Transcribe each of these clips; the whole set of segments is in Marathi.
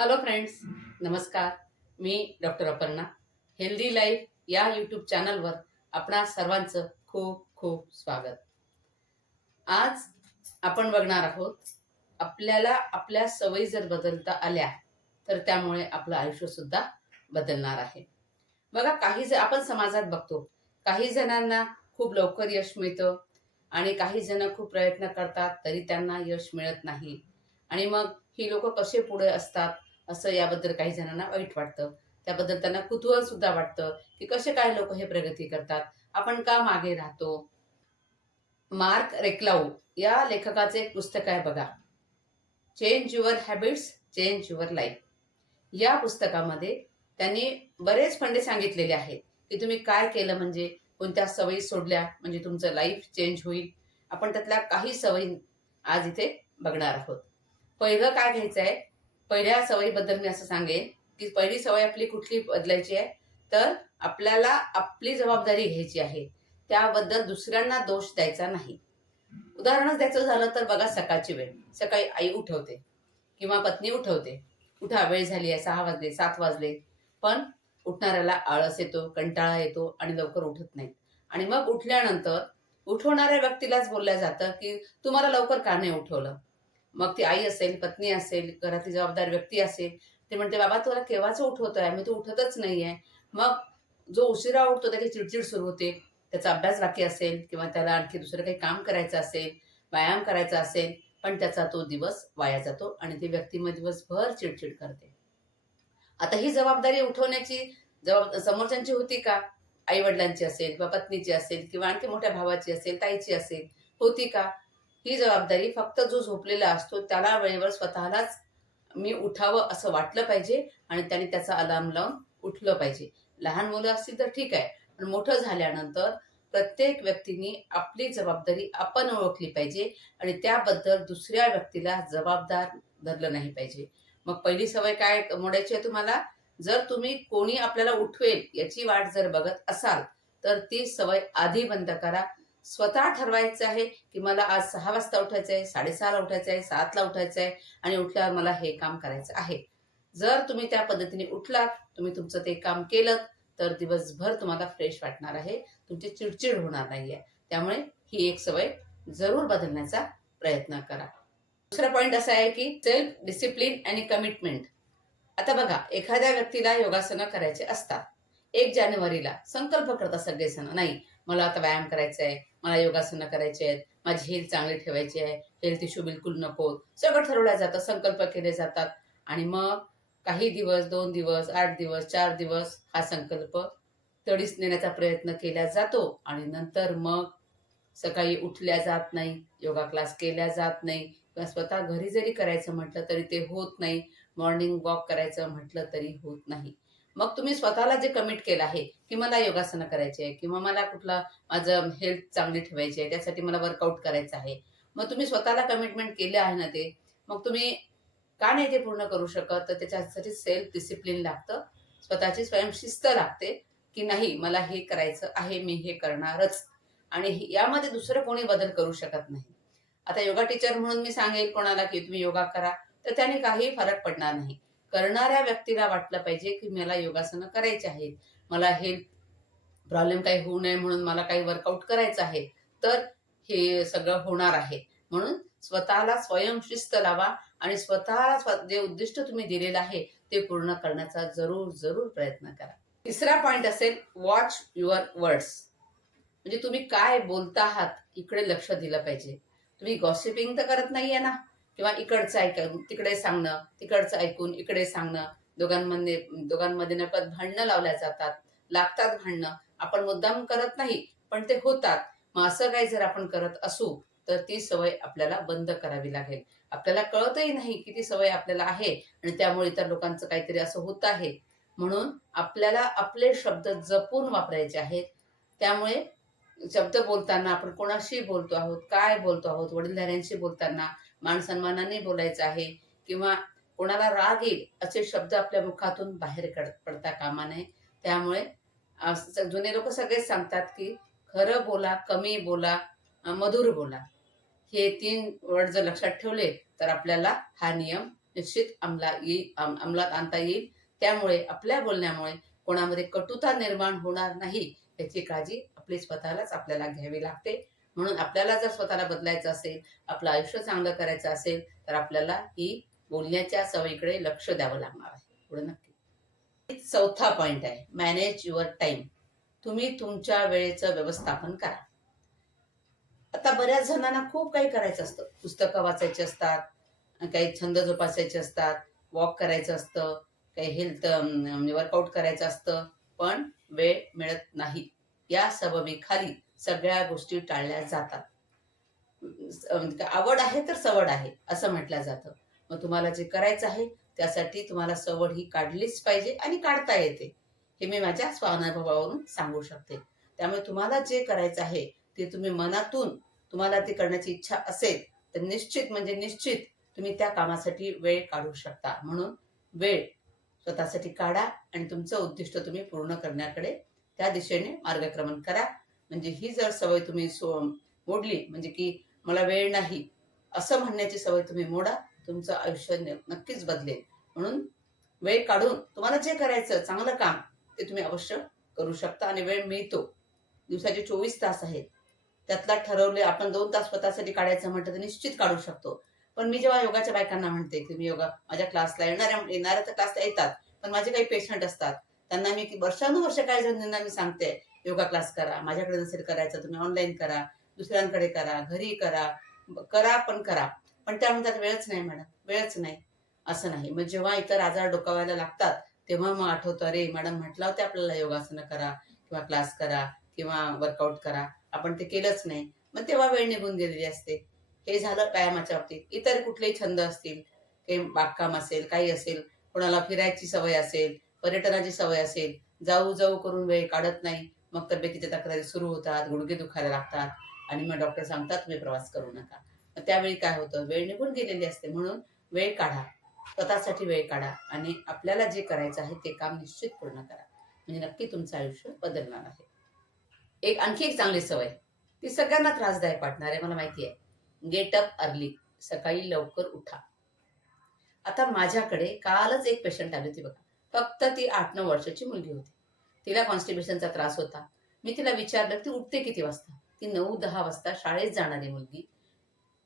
हॅलो फ्रेंड्स नमस्कार. मी डॉक्टर अपर्णा. हेल्दी लाईफ या यूट्यूब चॅनलवर आपणा सर्वांचं खूप खूप स्वागत. आज आपण बघणार आहोत आपल्याला आपल्या सवयी जर बदलता आल्या तर त्यामुळे आपलं आयुष्य सुद्धा बदलणार आहे. बघा काही ज आपण समाजात बघतो काही जणांना खूप लवकर यश मिळतं आणि काही जण खूप प्रयत्न करतात तरी त्यांना यश मिळत नाही. आणि मग ही लोक कसे पुढे असतात? असं याबद्दल काही जणांना वाईट वाटतं. त्याबद्दल त्यांना कुतूहल सुद्धा वाटतं की कसे काय लोक हे प्रगती करतात. आपण का मागे राहतो? मार्क रेक्लाऊ या लेखकाचे एक पुस्तक आहे बघा. Change your habits change your life या पुस्तकामध्ये त्यांनी बरेच फंडे सांगितलेले आहेत की तुम्ही काय केलं म्हणजे कोणत्या सवयी सोडल्या म्हणजे तुमचं लाईफ चेंज होईल. आपण त्यातल्या काही सवयी आज इथे बघणार आहोत. पहिलं काय घ्यायचं आहे पहिल्या सवयीबद्दल मी असं सांगेन की पहिली सवय आपली कुठली बदलायची आहे तर आपल्याला आपली जबाबदारी घ्यायची आहे. त्याबद्दल दुसऱ्यांना दोष द्यायचा नाही. उदाहरणच द्यायचं झालं तर बघा सकाळची वेळ. सकाळी आई उठवते किंवा पत्नी उठवते. उठा वेळ झाली आहे सहा वाजले सात वाजले. पण उठणाऱ्याला आळस येतो कंटाळा येतो आणि लवकर उठत नाहीत. आणि मग उठल्यानंतर उठवणाऱ्या व्यक्तीलाच बोलल्या जातं की तुम्हाला लवकर का नाही उठवलं? मग ती आई असेल पत्नी असेल घरातली जबाबदार व्यक्ती असेल ते म्हणते बाबा तुला केव्हाच उठवत आहे मी तू उठतच नाहीये. मग जो उशिरा उठतो त्याची चिडचिड सुरू होते. त्याचा अभ्यास बाकी असेल किंवा त्याला आणखी दुसरं काही काम करायचं असेल व्यायाम करायचा असेल पण त्याचा तो दिवस वाया जातो आणि ती व्यक्ती मग दिवसभर चिडचिड करते. आता ही जबाबदारी उठवण्याची जबाब समोरच्यांची होती का? आई वडिलांची असेल किंवा पत्नीची असेल किंवा आणखी मोठ्या भावाची असेल ताईची असेल होती का? ही जबाबदारी फक्त जो झोपलेला असतो त्याला वेळेवर स्वतःलाच मी उठावं असं वाटलं पाहिजे आणि त्याने त्याचा अलार्म लावून उठलं पाहिजे. लहान मुलं असतील तर ठीक आहे पण मोठं झाल्यानंतर प्रत्येक व्यक्तीने आपली जबाबदारी आपण ओळखली पाहिजे आणि त्याबद्दल दुसऱ्या व्यक्तीला जबाबदार धरलं नाही पाहिजे. मग पहिली सवय काय मोडायची आहे तुम्हाला? जर तुम्ही कोणी आपल्याला उठवेल याची वाट जर बघत असाल तर ती सवय आधी बंद करा. स्वतः ठरवायचं आहे की मला आज सहा वाजता उठायचं आहे साडेसहाला उठायचं आहे सातला उठायचं आहे आणि उठल्यावर मला हे काम करायचं आहे. जर तुम्ही त्या पद्धतीने उठलात तुम्ही तुमचं ते काम केलं तर दिवसभर तुम्हाला फ्रेश वाटणार आहे. तुमची चिडचिड होणार नाहीये. त्यामुळे ही एक सवय जरूर बदलण्याचा प्रयत्न करा. दुसरा पॉईंट असा आहे की सेल्फ डिसिप्लिन आणि कमिटमेंट आता बघा एखाद्या व्यक्तीला योगासनं करायचे असतात. एक जानेवारीला संकल्प करतात सगळेजण नाही. मला आता व्यायाम करायचा आहे मला योगासनं करायची आहेत माझी हेल्थ चांगली ठेवायची आहे हेल्थ इश्यू बिलकुल नको. सगळं ठरवलं जातं संकल्प केले जातात. आणि मग काही दिवस दोन दिवस आठ दिवस चार दिवस हा संकल्प तडीस नेण्याचा प्रयत्न केला जातो. आणि नंतर मग सकाळी उठल्या जात नाही योगा क्लास केल्या जात नाही किंवा स्वतः घरी जरी करायचं म्हटलं तरी ते होत नाही. मॉर्निंग वॉक करायचं म्हटलं तरी होत नाही. मग तुम्ही स्वतःला जे कमिट केलं आहे की मला योगासनं करायची आहे किंवा मला कुठला माझं हेल्थ चांगली ठेवायची आहे त्यासाठी मला वर्कआउट करायचं आहे. मग तुम्ही स्वतःला कमिटमेंट केलं आहे ना ते मग तुम्ही का नाही ते पूर्ण करू शकत? तर त्याच्यासाठी सेल्फ डिसिप्लिन लागतं. स्वतःची स्वयंशिस्त लागते की नाही मला हे करायचं आहे मी हे करणारच. आणि यामध्ये दुसरं कोणी बदल करू शकत नाही. आता योगा टीचर म्हणून मी सांगेल कोणाला की तुम्ही योगा करा तर त्याने काही फरक पडणार नाही. करणाऱ्या व्यक्तीला वाटलं पाहिजे की मला योगासनं करायचे आहेत. मला हेल्थ प्रॉब्लेम काही होऊ नये म्हणून मला काही वर्कआउट करायचं आहे. तर हे सगळं होणार आहे. म्हणून स्वतःला स्वयंशिस्त लावा आणि स्वतःला जे उद्दिष्ट तुम्ही दिलेलं आहे ते पूर्ण करण्याचा जरूर जरूर प्रयत्न करा. तिसरा पॉइंट असेल वॉच युअर वर्ड्स म्हणजे तुम्ही काय बोलता आहात इकडे लक्ष दिलं पाहिजे. तुम्ही गॉसिपिंग तर करत नाहीये ना. किंवा इकडचं ऐकून तिकडे सांगणं तिकडचं ऐकून इकडे सांगणं दोघांमध्ये दोघांमध्ये नकळत भांडणं लावल्या जातात लागतात भांडणं. आपण मुद्दाम करत नाही पण ते होतात. मग असं काही जर आपण करत असू तर ती सवय आपल्याला बंद करावी लागेल. आपल्याला कळतही नाही की ती सवय आपल्याला आहे आणि त्यामुळे इतर लोकांचं काहीतरी असं होत आहे. म्हणून आपल्याला आपले शब्द जपून वापरायचे आहेत. त्यामुळे शब्द बोलताना आपण कोणाशी बोलतो आहोत काय बोलतो आहोत वडीलधाऱ्यांशी बोलताना मानसन्मानाने बोलायचं आहे किंवा कोणाला राग येईल असे शब्द आपल्या मुखातून बाहेर कड पडता कामा नये. त्यामुळे जुने लोक सगळेच सांगतात की खरं बोला कमी बोला मधुर बोला. हे तीन वर्ड जर लक्षात ठेवले तर आपल्याला हा नियम निश्चित अंमला येईल अंमलात आणता येईल. त्यामुळे आपल्या बोलण्यामुळे कोणामध्ये कटुता निर्माण होणार नाही याची काळजी आपली स्वतःलाच आपल्याला घ्यावी लागते. म्हणून आपल्याला जर स्वतःला बदलायचं असेल आपलं आयुष्य चांगलं करायचं असेल तर आपल्याला ही बोलण्याच्या सवयीकडे लक्ष द्यावं लागणार आहे. पुढे नक्की. चौथा पॉइंट आहे मॅनेज युअर टाइम तुम्ही तुमच्या वेळेचं व्यवस्थापन करा. आता बऱ्याच जणांना खूप काही करायचं असतं. पुस्तकं वाचायची असतात काही छंद जोपासायचे असतात वॉक करायचं असतं काही हेल्थ म्हणजे वर्कआउट करायचं असतं पण वेळ मिळत नाही. या सबबीखाली सगळ्या गोष्टी टाळल्या जातात. म्हणजे आवड आहे तर सवड आहे असं म्हटलं जातं. मग तुम्हाला जे करायचं आहे त्यासाठी तुम्हाला सवड ही काढलीच पाहिजे आणि काढता येते. हे मी माझ्या स्वानुभवावरून सांगू शकते. त्यामुळे तुम्हाला जे करायचं आहे ते तुम्ही मनातून तुम्हाला ते करण्याची इच्छा असेल तर निश्चित म्हणजे निश्चित तुम्ही त्या कामासाठी वेळ काढू शकता. म्हणून वेळ स्वतःसाठी काढा आणि तुमचं उद्दिष्ट तुम्ही पूर्ण करण्याकडे त्या दिशेने मार्गक्रमण करा. म्हणजे ही जर सवय तुम्ही सो मोडली म्हणजे की मला वेळ नाही असं म्हणण्याची सवय तुम्ही मोडा तुमचं आयुष्य नक्कीच बदलेल. म्हणून वेळ काढून तुम्हाला जे करायचं चांगलं काम ते तुम्ही अवश्य करू शकता आणि वेळ मिळतो. दिवसाचे चोवीस तास आहेत. त्यातला ठरवले आपण दोन तास स्वतःसाठी काढायचं म्हटलं तर निश्चित काढू शकतो. पण मी जेव्हा योगाच्या बायकांना म्हणते की मी योगा माझ्या क्लासला येणाऱ्या येणाऱ्या तर क्लासला येतात पण माझे काही पेशंट असतात त्यांना मी वर्षानुवर्ष काय जणांना मी सांगते योगा क्लास करा माझ्याकडे नसेल करायचं तुम्ही ऑनलाईन करा दुसऱ्यांकडे करा घरी करा करा पण करा. पण त्या म्हणतात वेळच नाही मॅडम वेळच नाही. असं नाही. मग जेव्हा इतर आजार डोकावायला लागतात तेव्हा मग आठवतं अरे मॅडम म्हटलं होते आपल्याला योगासनं करा किंवा क्लास करा किंवा वर्कआउट करा आपण ते केलंच नाही. मग तेव्हा वेळ निघून गेलेली असते. हे झालं व्यायामाच्या बाबतीत. इतर कुठलेही छंद असतील काही बागकाम असेल काही असेल कोणाला फिरायची सवय असेल पर्यटनाची सवय असेल जाऊ जाऊ करून वेळ काढत नाही मग तब्येतीच्या तक्रारी सुरू होतात गुडघे दुखायला लागतात आणि मग डॉक्टर सांगतात तुम्ही प्रवास करू नका. मग त्यावेळी काय होतं? वेळ निघून गेलेली असते म्हणून वेळ काढा. स्वतःसाठी वेळ काढा आणि आपल्याला जे करायचं आहे ते काम निश्चित पूर्ण करा. म्हणजे नक्की तुमचं आयुष्य बदलणार आहे. एक आणखी एक चांगली सवय. ती सगळ्यांना त्रासदायक वाटणार आहे मला माहिती आहे. गेट अप अर्ली सकाळी लवकर उठा. आता माझ्याकडे कालच एक पेशंट आली होती बघा. फक्त ती आठ नऊ वर्षाची मुलगी होती. तिला कॉन्स्टिपेशनचा त्रास होता. मी तिला विचारलं ती उठते किती वाजता? ती नऊ दहा वाजता शाळेत जाणारी मुलगी.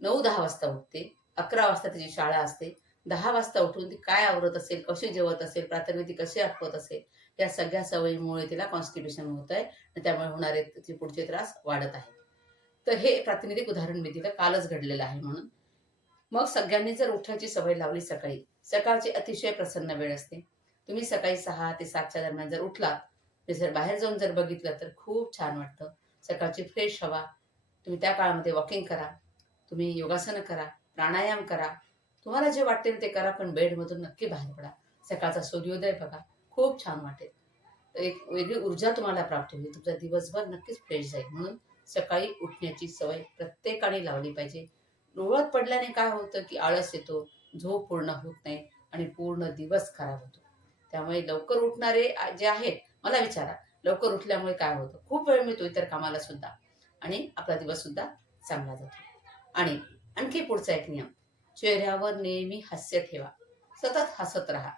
नऊ दहा वाजता उठते. अकरा वाजता तिची शाळा असते. दहा वाजता उठून ती काय आवरत असेल कशी जेवत असेल प्रातर्विधी कशी आठवत असेल या सगळ्या सवयीमुळे तिला कॉन्स्टिपेशन होत आहे आणि त्यामुळे होणारे तिचे पुढचे त्रास वाढत आहे तर हे प्रातिनिधिक उदाहरण मी तिला कालच घडलेलं आहे म्हणून. मग सगळ्यांनी जर उठायची सवय लावली सकाळी सकाळची अतिशय प्रसन्न वेळ असते. तुम्ही सकाळी सहा ते सातच्या दरम्यान जर उठलात जर बाहेर जाऊन जर बघितलं तर खूप छान वाटतं. सकाळची फ्रेश हवा. तुम्ही त्या काळामध्ये वॉकिंग करा. तुम्ही योगासनं करा. प्राणायाम करा. तुम्हाला जे वाटेल ते करा पण बेडमधून नक्की बाहेर पडा. सकाळचा सूर्योदय बघा. खूप छान वाटेल. एक वेगळी ऊर्जा तुम्हाला प्राप्त होईल. तुमचा दिवसभर नक्कीच फ्रेश जाईल. म्हणून सकाळी उठण्याची सवय प्रत्येकाने लावली पाहिजे. डोळ्यात पडल्याने काय होतं की आळस येतो झोप पूर्ण होत नाही आणि पूर्ण दिवस खराब होतो. त्यामुळे लवकर उठणारे जे आहेत मला विचारा. लवकर उठल्यामुळे काय होतं? खूप वेळ मिळतो इतर कामाला सुद्धा. आणि आपला दिवस सुद्धा चांगला जातो. आणि आणखी पुढचा एक नियम. चेहऱ्यावर नेहमी हास्य ठेवा. सतत हसत राहा.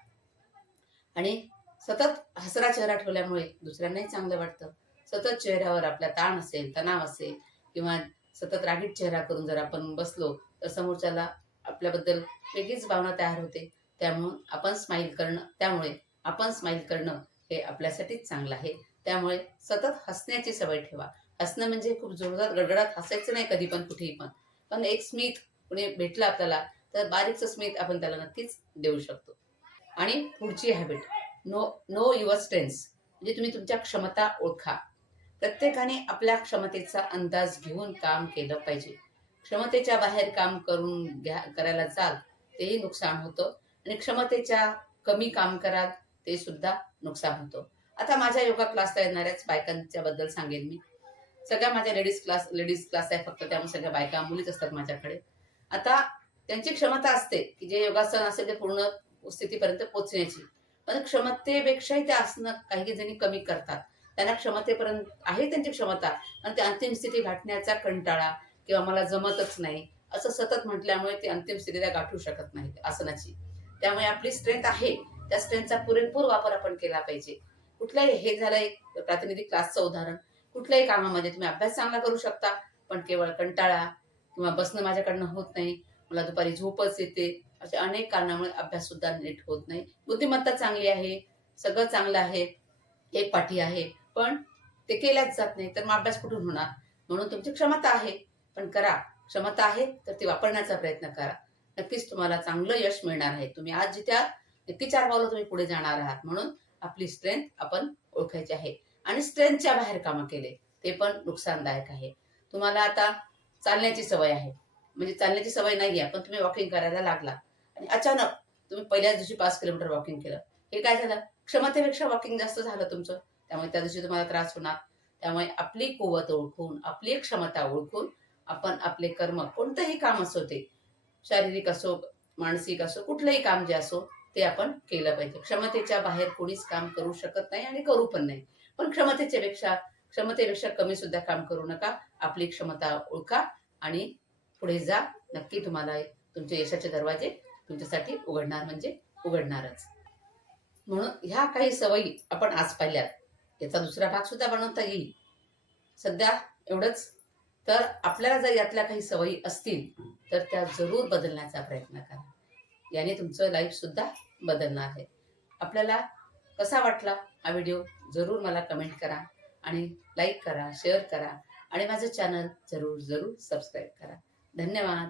आणि सतत हसरा चेहरा ठेवल्यामुळे दुसऱ्यांनाही चांगलं वाटतं. सतत चेहऱ्यावर आपला ताण असेल तणाव असेल किंवा सतत रागीट चेहरा करून जर आपण बसलो तर समोरच्याला आपल्याबद्दल वेगळीच भावना तयार होते. त्यामुळं आपण स्माईल करणं त्यामुळे आपण स्माईल करणं हे आपल्यासाठीच चांगलं आहे. त्यामुळे सतत हसण्याची सवय ठेवा. हसणं म्हणजे खूप जोरदार गडगडात हसायचं नाही कधी पण कुठेही पण. पण एक स्मित कुणी भेटलं आपल्याला तर बारीकचं स्मित आपण त्याला नक्कीच देऊ शकतो. आणि पुढची habit know know your strengths म्हणजे तुम्ही तुमच्या क्षमता ओळखा. प्रत्येकाने आपल्या क्षमतेचा अंदाज घेऊन काम केलं पाहिजे. क्षमतेच्या बाहेर काम करून घ्या करायला जाल तेही नुकसान होतं. आणि क्षमतेच्या कमी काम कराल ते सुद्धा नुकसान होतं. आता माझ्या योगा क्लासला येणाऱ्याच बायकांच्या बद्दल सांगेन मी. सगळ्या माझ्या लेडीज क्लास लेडीज क्लास आहे फक्त त्यामुळे सगळ्या बायका मुलीच असतात माझ्याकडे. आता त्यांची क्षमता असते की जे योगासन असेल ते पूर्ण स्थितीपर्यंत पोचण्याची पण क्षमतेपेक्षाही ते आसनं काही जणी कमी करतात. त्यांना क्षमतेपर्यंत आहे त्यांची क्षमता आणि ते अंतिम स्थिती गाठण्याचा कंटाळा किंवा मला जमतच नाही असं सतत म्हटल्यामुळे ते अंतिम स्थितीला गाठू शकत नाही आसनाची. त्यामुळे आपली स्ट्रेंथ आहे. त्या स्ट्रेंथचा पुरेपूर वापर आपण केला पाहिजे. कुठल्याही हे झालं एक प्रातिनिधिक क्लासचं उदाहरण. कुठल्याही कामामध्ये तुम्ही अभ्यास चांगला करू शकता पण केवळ कंटाळा किंवा बसणं माझ्याकडनं होत नाही. मला दुपारी झोपच येते. अशा अनेक कारणामुळे अभ्यास सुद्धा नीट होत नाही. बुद्धिमत्ता चांगली आहे. सगळं चांगलं आहे. एक पाठी आहे. पण ते केल्याच जात नाही. तर मग अभ्यास कुठून होणार? म्हणून तुमची क्षमता आहे. पण करा. क्षमता आहे तर ती वापरण्याचा प्रयत्न करा. नक्कीच तुम्हाला चांगलं यश मिळणार आहे. तुम्ही आज जिथे नक्की चार पावलं तुम्ही पुढे जाणार आहात. म्हणून आपली स्ट्रेंथ आपण ओळखायची आहे. आणि स्ट्रेंथच्या बाहेर कामं केले ते पण नुकसानदायक आहे. तुम्हाला आता चालण्याची सवय आहे. म्हणजे चालण्याची सवय नाही आहे पण तुम्ही वॉकिंग करायला लागला. आणि अचानक तुम्ही पहिल्याच दिवशी पाच किलोमीटर वॉकिंग केलं. हे काय झालं? क्षमतेपेक्षा वॉकिंग जास्त झालं तुमचं. त्यामुळे त्या दिवशी तुम्हाला त्रास होणार. त्यामुळे आपली कुवत ओळखून आपली क्षमता ओळखून आपण आपले कर्म कोणतंही काम असो ते शारीरिक असो मानसिक असो कुठलंही काम जे असो ते आपण केलं पाहिजे. क्षमतेच्या बाहेर कोणीच काम करू शकत नाही आणि करू पण नाही. पण क्षमतेच्या पेक्षा क्षमतेपेक्षा कमी सुद्धा काम करू नका. आपली क्षमता ओळखा आणि पुढे जा. नक्की तुम्हाला तुमचे यशाचे दरवाजे तुमच्यासाठी उघडणार म्हणजे उघडणारच. म्हणून ह्या काही सवयी आपण आज पाहिल्यात. याचा दुसरा भाग सुद्धा बनवता येईल. सध्या एवढंच. तर आपल्याला जर यातल्या काही सवयी असतील तर त्या जरूर बदलण्याचा प्रयत्न करा. याने तुमचं लाईफसुद्धा बदलणार आहे. आपल्याला कसा वाटला हा व्हिडिओ जरूर मला कमेंट करा आणि लाईक करा शेअर करा आणि माझं चॅनल जरूर जरूर सबस्क्राईब करा. धन्यवाद.